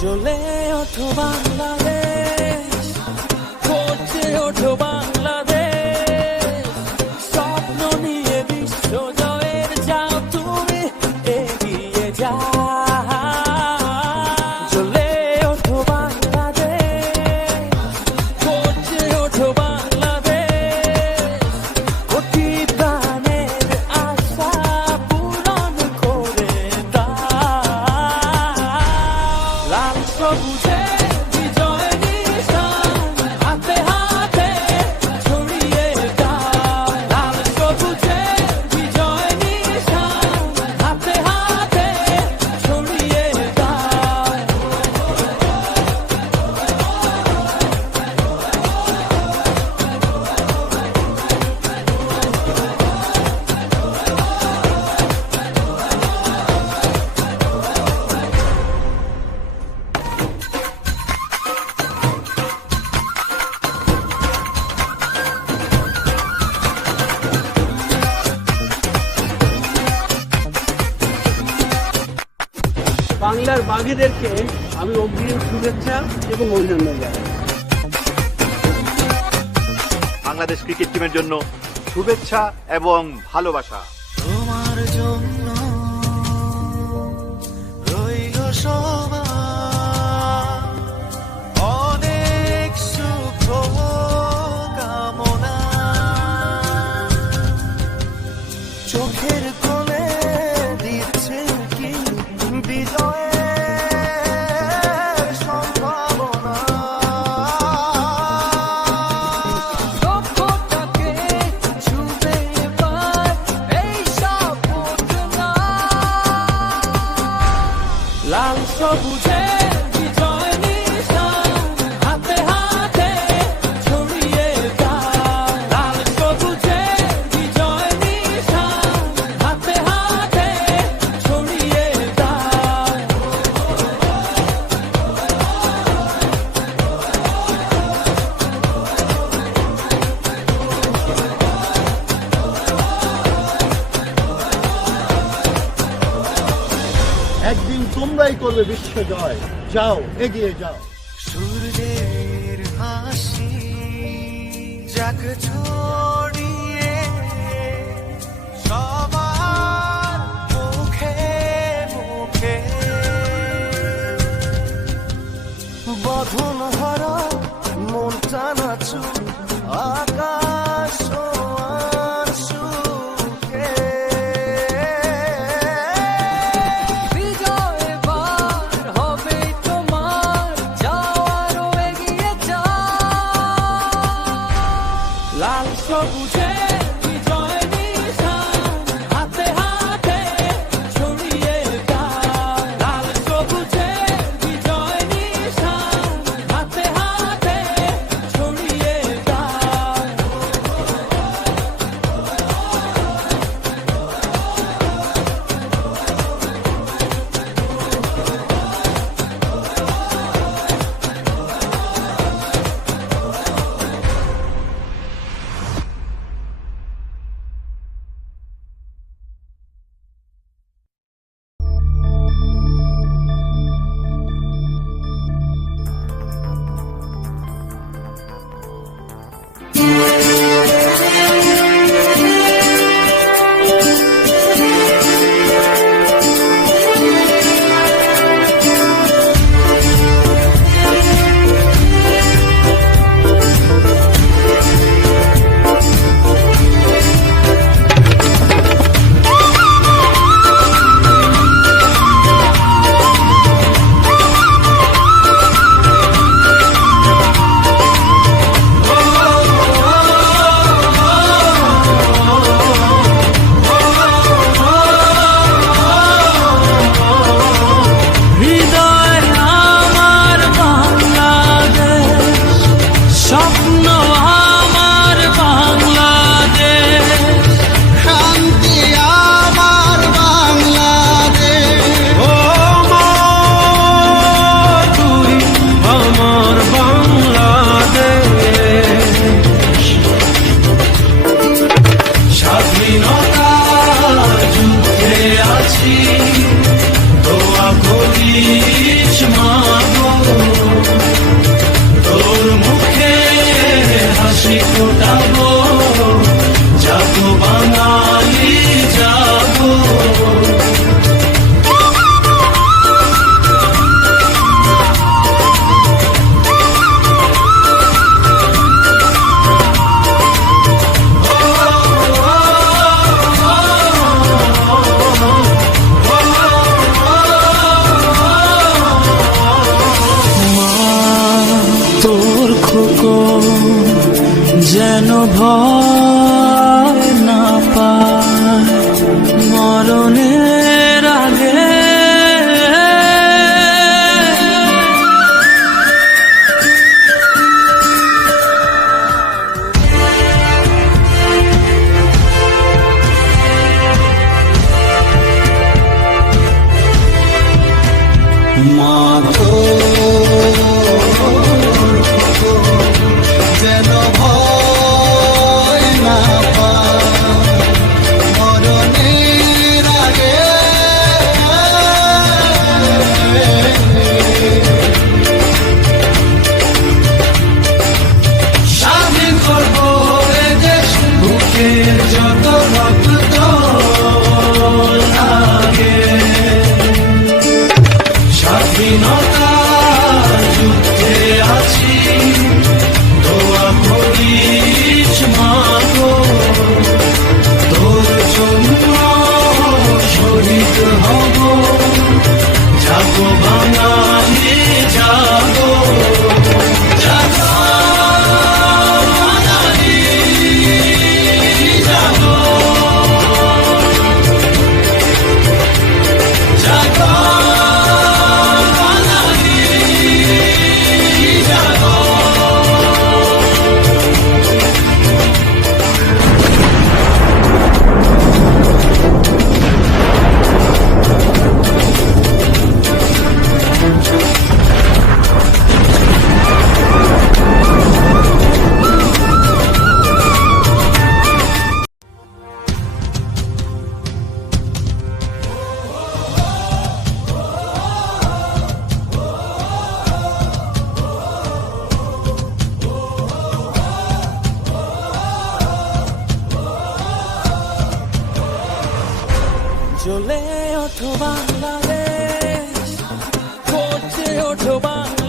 জ্বলে ওঠো বাংলাদেশ, করছে ওঠো বাংলাদেশ, স্বপ্ন নিয়ে বিশ্ব জয়ের যাও তুমি এগিয়ে যাও। জ্বলে ওঠো বাংলাদেশ, করছে ওঠো বাংলাদেশ, কোটি প্রাণের আশা পূরণ করে দাও। লাল সবুজে বিজয় নিশান হাতে হাতে ছড়িয়ে দাও। লাল সবুজে বিজয় নিশান হাতে হাতে ছড়িয়ে দাও। বাংলার বাঘেদেরকে আমি অগ্রিম শুভেচ্ছা এবং অভিনন্দন জানাই। বাংলাদেশ ক্রিকেট টিমের জন্য শুভেচ্ছা এবং ভালোবাসা। তোমার জন্য রইল সবার অনেক শুভ কামনা। চোখের কোণে দিচ্ছে কি বিজয়ের সম্ভাবনা। লক্ষ্যটাকে ছুঁবে এবার এই সাপোর্টনা। লাল সবুজে বিজয় নিশান হাতে হাতে ছড়িয়ে দাও। লাল সবুজে বিজয় নিশান হাতে হাতে ছড়িয়ে দাও। একদিন তোমরাই করবে বিশ্ব জয়। যাও, এগিয়ে যাও। সূর্যের হাসি যাক ছড়িয়ে সবার মুখে মুখে। বধন হারা মনটা নাচু আকাশ আর সুখে। বিজয় এবার হবে তোমার, যাও আরো এগিয়ে যাও। লাল সবুজে বিজয় নিশান হাতে হাতে ছড়িয়ে দাও। লাল সবুজে বিজয় নিশান হাতে হাতে ছড়িয়ে দাও। করিস মা। যেন ভয় না পায় মরণের আগে। মাথো যেন ভয় না পায় মরণের আগে। স্বাধীন করব এ দেশ বুকের যত রক্ত লাগে। স্বাধীনতার যুদ্ধে আছি দোয়া করিস মাগো তোর জন্য শহীদ হব যাবো বাঙালি যাবো যাবো বাঙালি যাবো যাবো জ্বলে ওঠো বাংলাদেশ, করছে ওঠো বাংলাদেশ।